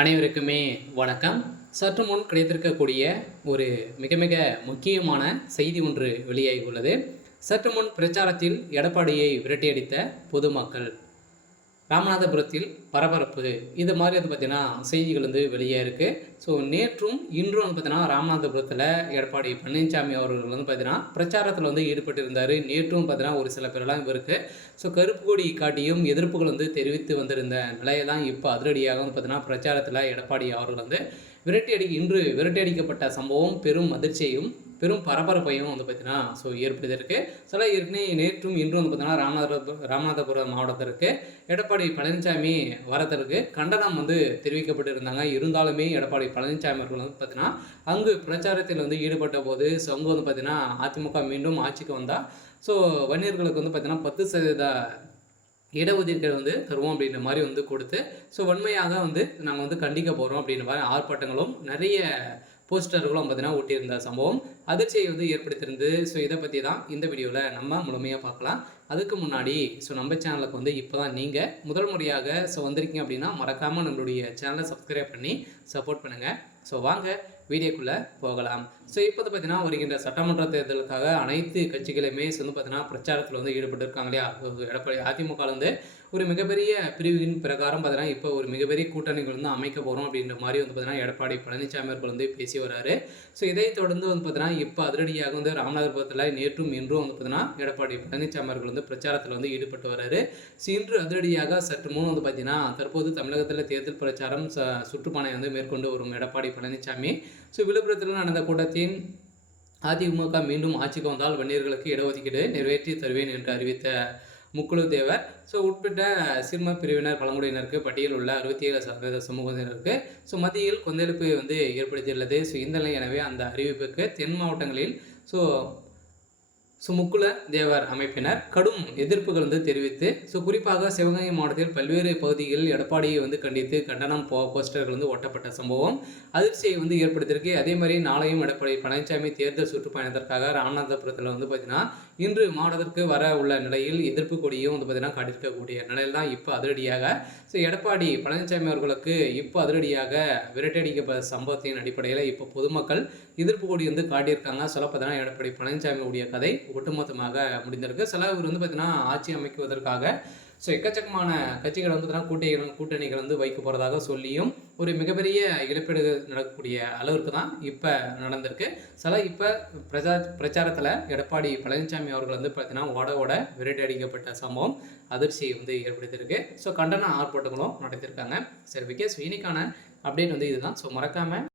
அனைவருக்குமே வணக்கம். சற்று முன் கிடைத்திருக்கக்கூடிய ஒரு மிக மிக முக்கியமான செய்தி ஒன்று வெளியாகி உள்ளது. சற்று முன் பிரச்சாரத்தில் எடப்பாடியை விரட்டியடித்த பொதுமக்கள், ராமநாதபுரத்தில் பரபரப்பு, இது மாதிரி பார்த்தீங்கன்னா செய்திகள் வெளியே இருக்குது. ஸோ நேற்றும் இன்றும் பார்த்தீங்கன்னா ராமநாதபுரத்தில் எடப்பாடி பழனிசாமி அவர்கள் பார்த்தீங்கன்னா பிரச்சாரத்தில் ஈடுபட்டு இருந்தார். நேற்றும் பார்த்தீங்கன்னா ஒரு சில பேரெல்லாம் இவருக்கு கருப்பு கொடி காட்டியும் எதிர்ப்புகள் தெரிவித்து வந்திருந்த நிலையை தான் இப்போ அதிரடியாக பார்த்தீங்கன்னா பிரச்சாரத்தில் எடப்பாடி அவர்கள் இன்று விரட்டி சம்பவம் பெரும் அதிர்ச்சியையும் பெரும் பரபரப்பையும் பார்த்தீங்கன்னா ஏற்படுத்தியிருக்கு. சில ஏற்கனவே நேற்றும் இன்றும் பார்த்தீங்கன்னா ராமநாதபுரம் மாவட்டத்திற்கு எடப்பாடி பழனிசாமி வரத்திற்கு கண்டனம் தெரிவிக்கப்பட்டு இருந்தாங்க. இருந்தாலுமே எடப்பாடி பழனிசாமி அவர்கள் பார்த்தீங்கன்னா அங்கு பிரச்சாரத்தில் ஈடுபட்ட போது அங்கு பார்த்தீங்கன்னா அதிமுக மீண்டும் ஆட்சிக்கு வந்தால் வன்னியர்களுக்கு பார்த்தீங்கன்னா 10% இடஒதுக்கீடு தருவோம் அப்படின்ற மாதிரி கொடுத்து வன்மையாக நாங்கள் கண்டிக்க போகிறோம் அப்படின்ற மாதிரி ஆர்ப்பாட்டங்களும் நிறைய போஸ்டர்களும் பார்த்தீங்கன்னா ஒட்டியிருந்த சம்பவம் அதிர்ச்சியை ஏற்படுத்தியிருந்து. இதை பற்றி தான் இந்த வீடியோவில் நம்ம முழுமையாக பார்க்கலாம். அதுக்கு முன்னாடி நம்ம சேனலுக்கு இப்போ தான் நீங்கள் முதல் முறையாக வந்திருக்கீங்க அப்படின்னா மறக்காமல் நம்மளுடைய சேனலை சப்ஸ்கிரைப் பண்ணி சப்போர்ட் பண்ணுங்கள். வாங்க வீடியோக்குள்ளே போகலாம். இப்போ பார்த்தீங்கன்னா வருகின்ற சட்டமன்ற தேர்தலுக்காக அனைத்து கட்சிகளுமே பார்த்தீங்கன்னா பிரச்சாரத்தில் ஈடுபட்டு இல்லையா. எடப்பாடி அதிமுக ஒரு மிகப்பெரிய பிரிவின் பிரகாரம் பார்த்தீங்கன்னா இப்போ ஒரு மிகப்பெரிய கூட்டணிகள் அமைக்க போகிறோம் அப்படின்ற மாதிரி பார்த்தீங்கன்னா எடப்பாடி பழனிசாமி அவர்கள் பேசி வராரு. இதை தொடர்ந்து பார்த்தீங்கன்னா இப்போ அதிரடியாக ராமநாதபுரத்தில் நேற்றும் இன்றும் பார்த்தீங்கன்னா எடப்பாடி பழனிசாமி அவர்கள் பிரச்சாரத்தில் ஈடுபட்டு வராரு. இன்று அதிரடியாக சற்று முன் பார்த்தீங்கன்னா தற்போது தமிழகத்தில் தேர்தல் பிரச்சாரம் சுற்றுப்பயணம் மேற்கொண்டு வரும் எடப்பாடி பழனிசாமி விழுப்புரத்தில் நடந்த கூட்டத்தின் அதிமுக மீண்டும் ஆட்சிக்கு வந்தால் வன்னியர்களுக்கு இடஒதுக்கீடு நிறைவேற்றி தருவேன் என்று அறிவித்த முக்குழு தேவர் உட்பட்ட சிறும பிரிவினர் பழங்குடியினருக்கு பட்டியல் உள்ள 67% சமூகத்தினருக்கு மத்தியில் கொந்தளிப்பு ஏற்படுத்தியுள்ளது. இந்த நிலை எனவே அந்த அறிவிப்புக்கு தென் மாவட்டங்களில் முக்குல தேவர் அமைப்பினர் கடும் எதிர்ப்புகள் தெரிவித்து குறிப்பாக சிவகங்கை மாவட்டத்தில் பல்வேறு பகுதிகளில் எடப்பாடியை கண்டித்து கண்டனம் போஸ்டர்கள் ஒட்டப்பட்ட சம்பவம் அதிர்ச்சியை ஏற்படுத்தியிருக்கு. அதே மாதிரி நாளையும் எடப்பாடி பழனிசாமி தேர்தல் சுற்றுப்பயணத்திற்காக ராமநாதபுரத்தில் பார்த்தீங்கன்னா இன்று மாவட்டத்திற்கு வர உள்ள நிலையில் எதிர்ப்பு கொடியும் பார்த்தீங்கன்னா காட்டியிருக்கக்கூடிய நிலையில் தான் இப்போ அதிரடியாக எடப்பாடி பழனிசாமி அவர்களுக்கு இப்போ அதிரடியாக விரட்டடிக்கப்பட்ட சம்பவத்தின் அடிப்படையில் இப்போ பொதுமக்கள் எதிர்ப்பு கொடி காட்டியிருக்காங்க. சொல்ல பார்த்தீங்கன்னா எடப்பாடி பழனிசாமியுடைய கதை ஒட்டுமொத்தமாக முடிந்திருக்கு. சில இவர் பார்த்தீங்கன்னா ஆட்சி அமைக்குவதற்காக எக்கச்சக்கமான கட்சிகள் பார்த்தீங்கன்னா கூட்டணிகள் வைக்க போகிறதாக சொல்லியும் ஒரு மிகப்பெரிய இழப்பீடு நடக்கக்கூடிய அளவிற்கு தான் இப்போ நடந்திருக்கு. சில இப்போ பிரச்சாரத்தில் எடப்பாடி பழனிசாமி அவர்கள் பார்த்தீங்கன்னா ஓட விரட்டி அடிக்கப்பட்ட சம்பவம் அதிர்ச்சியை ஏற்படுத்தியிருக்கு. கண்டன ஆர்ப்பாட்டங்களும் நடத்தியிருக்காங்க. சரி, விகேஸ் இன்னைக்கான அப்டேட் இதுதான். மறக்காமல்